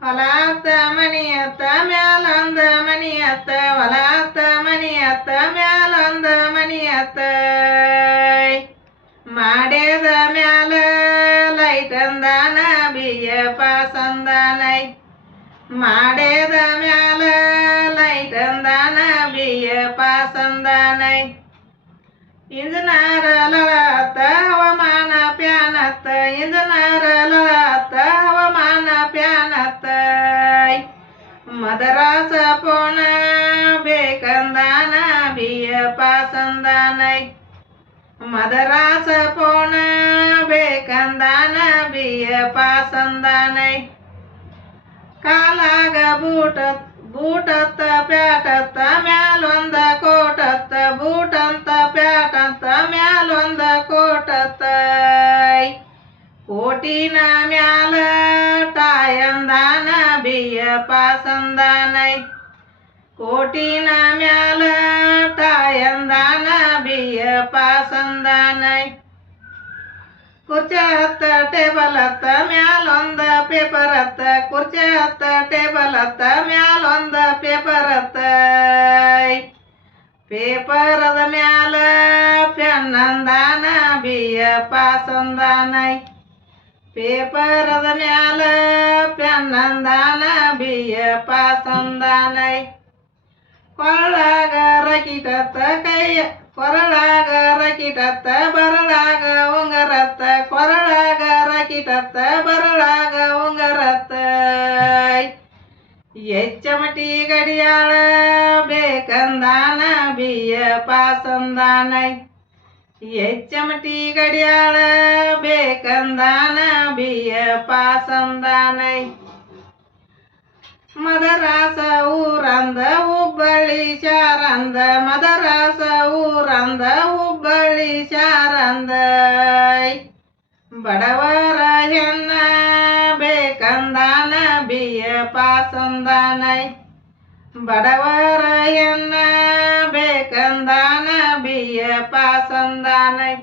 ಹೊಲಾತ ಮನಿಯತ್ತ ಮ್ಯಾಲೊಂದ ಮನಿಯತ್ತ, ಹೊಲಾತ ಮನಿಯತ್ತ ಮ್ಯಾಲೊಂದ ಮನಿಯತ್ತ. ಮಾಡ್ಯದ ಮ್ಯಾಲ ಲೈಟ್ ಅಂದಾನ, ಬಿಯ ಪಾಸಂದಾನೈ ಮಾಡ್ಯದ ಮ್ಯಾಲ ಲೈಟ್ ಅಂದಾನ, ಬಿಯ ಪಾಸಂದಾನೈ ಇಂಜನಾರ ಲಳಾತ, ಹವಾಮಾನ ಪ್ಯಾನತ್ತ ಇಂಜನಾರ ಲಳಾತ ಮದರಾಸ ಪೋಣ, ಬೇಕಂದಾನ, ಬಿಯ ಪಾಸಂದಾನೈ. ಮದರಾಸ ಪೋಣ, ಬೇಕಂದಾನ, ಬಿಯ ಪಾಸಂದಾನೈ. ಕಾಲಾಗ ಬೂಟ, ಬೂಟತ್ತ ಪ್ಯಾಟತ್ತ, ಮ್ಯಾಲೊಂದ ಕೋಟತ್ತ, ಬೂಟಂತ ಪ್ಯಾಟಂತ, ಮ್ಯಾಲೊಂದ ಕೋಟತ್ತ. ಕೋಟಿನ ಮ್ಯಾಲ ಟಾಯಂದಾನ ಬಿಯ ಪಾಸಂದಾನೈ, ಕೋಟಿನ ಮ್ಯಾಲ ಟಾಯಂದಾನ ಬಿಯ ಪಾಸಂದಾನೈ. ಕುರ್ಚಿ ಹತ್ತ ಟೇಬಲ್ ಹತ್ತ ಮ್ಯಾಲೊಂದ ಪೇಪರ್ ಹತ್ತ ಕುರ್ಚಿ ಹತ್ತ ಟೇಬಲ್ ಹತ್ತ ಮ್ಯಾಲೊಂದ ಪೇಪರ್ ಹತ್ತ ಪೇಪರದ ಮ್ಯಾಲ ಪೆನ್ನಂದಾನ ಬಿಯ ಪಾಸಂದಾನೈ. ಪೇಪರದ ಮ್ಯಾಲ ಪೆನ್ನಂದಾನ ಬಿಯ ಪಾಸಂದಾನೈ ಕೊಳ್ಳಾಗ ರಕಿಟತ್ತ ಕೈಯ ಕೊರಳಾಗ ರಕಿಟತ್ತ ಬರಳಾಗ ಉಂಗರತ್ತ ಕೊರಳಾಗ ರಕಿಟತ್ತ ಬರಳಾಗ ಉಂಗರತ್ತ ಎಚ್ಚಮಟಿ ಗಡಿಯಾಳ ಬೇಕಂದಾನ ಬಿಯ ಪಾಸಂದಾನೈ ಎಚ್ಚಮಟಿ ಗಡಿಯಾಳ, ಬೇಕಂದಾನ, ಬಿಯ ಪಾಸಂದಾನೈ. ಮದರಾಸ ಊರಂದ ಹುಬ್ಬಳ್ಳಿ ಶಾರಂದ, ಮದರಾಸ ಊರಂದ ಹುಬ್ಬಳ್ಳಿ ಶಾರಂದ. ಬಡವರ ಹೆಣ್ಣ, ಬೇಕಂದಾನ, ಬಿಯ ಪಾಸಂದಾನೈ. ಬಡವರ ಹೆಣ್ಣ, ಬೇಕಂದಾನ ಬಿಯ ಪಾಸಂದಾನೈ